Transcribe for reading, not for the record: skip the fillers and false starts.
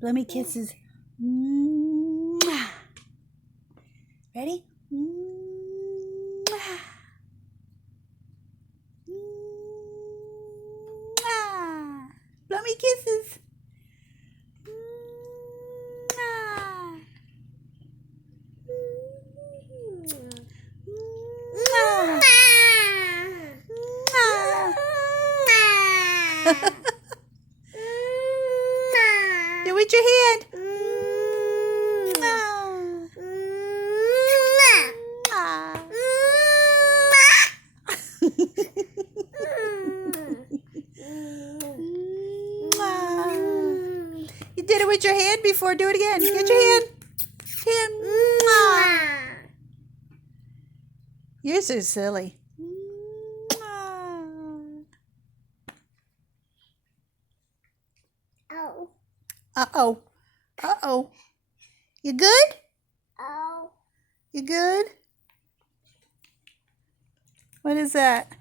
Blow me kisses. Mwah. Ready? Mwah. Mwah. Blow me kisses. Mwah. Mwah. Mwah. Do it with your hand. You did it with your hand before. Do it again. Get your hand. You're so silly. Uh-oh. Uh-oh. You good? You good? What is that?